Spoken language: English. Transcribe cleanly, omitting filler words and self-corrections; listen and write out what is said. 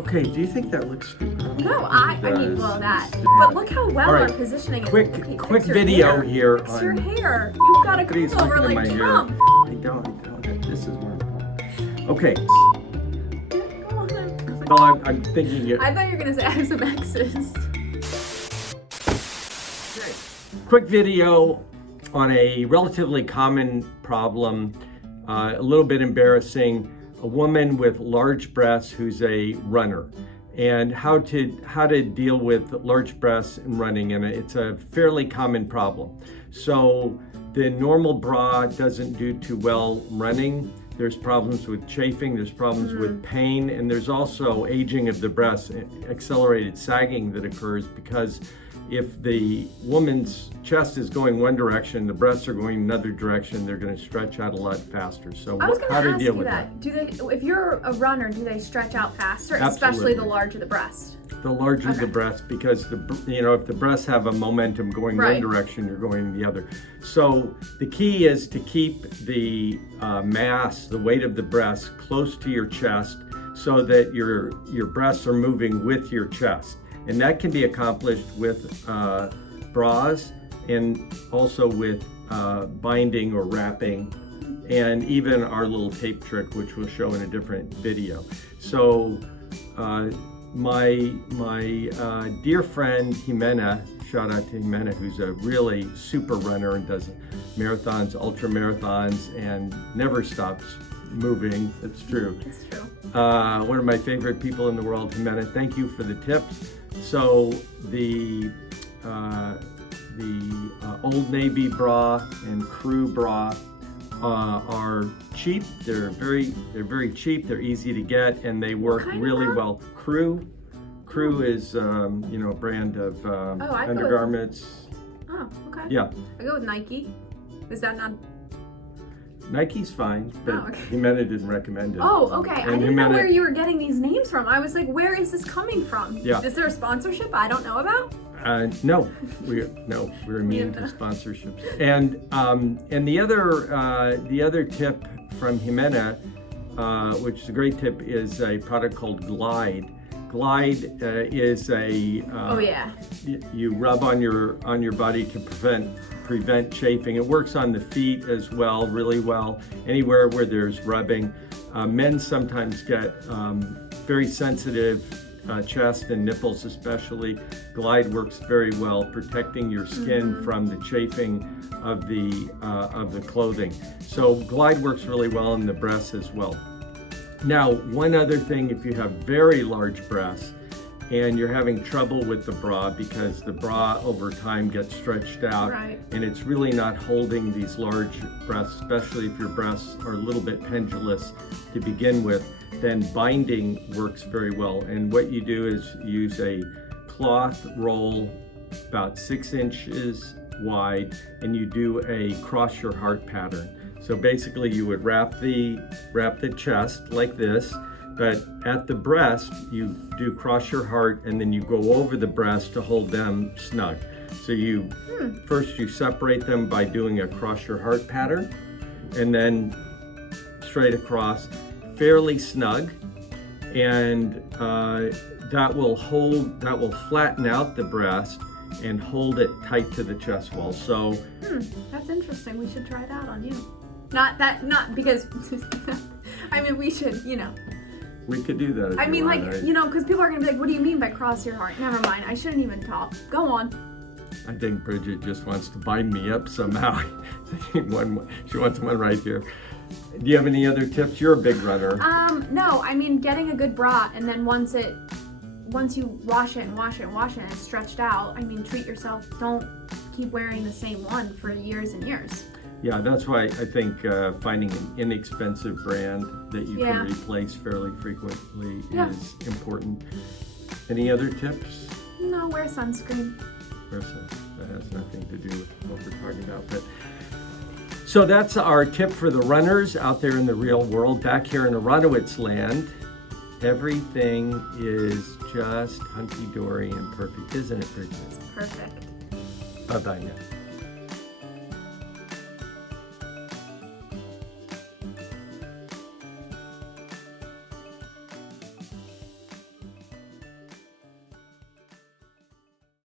Okay, do you think that looks stupid? No, I mean, well, that. But look how well right. our positioning is. Quick Fix your video hair. here Fix on. your hair. You've got to Please come over look at like my Trump. hair. I don't. This is more important. Okay. Go on. Well, I'm thinking it. I thought you were going to say I have some exes. Quick video on a relatively common problem, a little bit embarrassing. A woman with large breasts who's a runner, and how to deal with large breasts and running, and it's a fairly common problem. So the normal bra doesn't do too well running. There's problems with chafing, there's problems with pain, and there's also aging of the breasts, accelerated sagging that occurs because if the woman's chest is going one direction, the breasts are going another direction, they're going to stretch out a lot faster. So I was going how to to ask deal you with that. Do they, if you're a runner, do they stretch out faster, Absolutely. especially the larger the breast? The larger the breast, because if the breasts have a momentum going one direction, you're going the other. So the key is to keep the mass, the weight of the breast, close to your chest, so that your breasts are moving with your chest. And that can be accomplished with bras and also with binding or wrapping, and even our little tape trick, which we'll show in a different video. So my dear friend Jimena, shout out to Jimena, who's a really super runner and does marathons, ultra marathons, and never stops moving. It's true. It's true. One of my favorite people in the world, Jimena. Thank you for the tips. So the Old Navy bra and Crew bra are cheap. They're very cheap. They're easy to get, and they work really well. Crew is a brand of undergarments. Oh, okay. Yeah. I go with Nike. Is that not? Nike's fine, but Jimena didn't recommend it. Oh, okay. I didn't know where you were getting these names from. I was like, where is this coming from? Yeah. Is there a sponsorship I don't know about? No, we're immune to sponsorships. And the other tip from Jimena, which is a great tip, is a product called Glide. Glide is a you rub on your body to prevent chafing. It works on the feet as well, really well, anywhere where there's rubbing. Men sometimes get very sensitive chest and nipples especially. Glide works very well, protecting your skin from the chafing of the clothing. So Glide works really well in the breasts as well. Now, one other thing, if you have very large breasts and you're having trouble with the bra because the bra over time gets stretched out and it's really not holding these large breasts, especially if your breasts are a little bit pendulous to begin with, then binding works very well. And what you do is use a cloth roll about 6 inches wide, and you do a cross your heart pattern. So basically you would wrap the chest like this, but at the breast you do cross your heart, and then you go over the breast to hold them snug. So first you separate them by doing a cross your heart pattern, and then straight across, fairly snug, and that will flatten out the breast and hold it tight to the chest wall. So that's interesting. We should try that on you. Not because I mean, we should, we could do that. I mean, because people are gonna be like, what do you mean by cross your heart? Never mind, I shouldn't even talk. Go on. I think Bridget just wants to bind me up somehow. She wants one right here. Do you have any other tips? You're a big runner. No, I mean, getting a good bra, and then once you wash it and it's stretched out, I mean, treat yourself. Don't keep wearing the same one for years and years. Yeah, that's why I think finding an inexpensive brand that you can replace fairly frequently is important. Any other tips? No, wear sunscreen. That has nothing to do with what we're talking about. But so that's our tip for the runners out there in the real world. Back here in Aronowitzland, everything is just hunky-dory and perfect, isn't it, Bridget? It's perfect. Bye-bye now.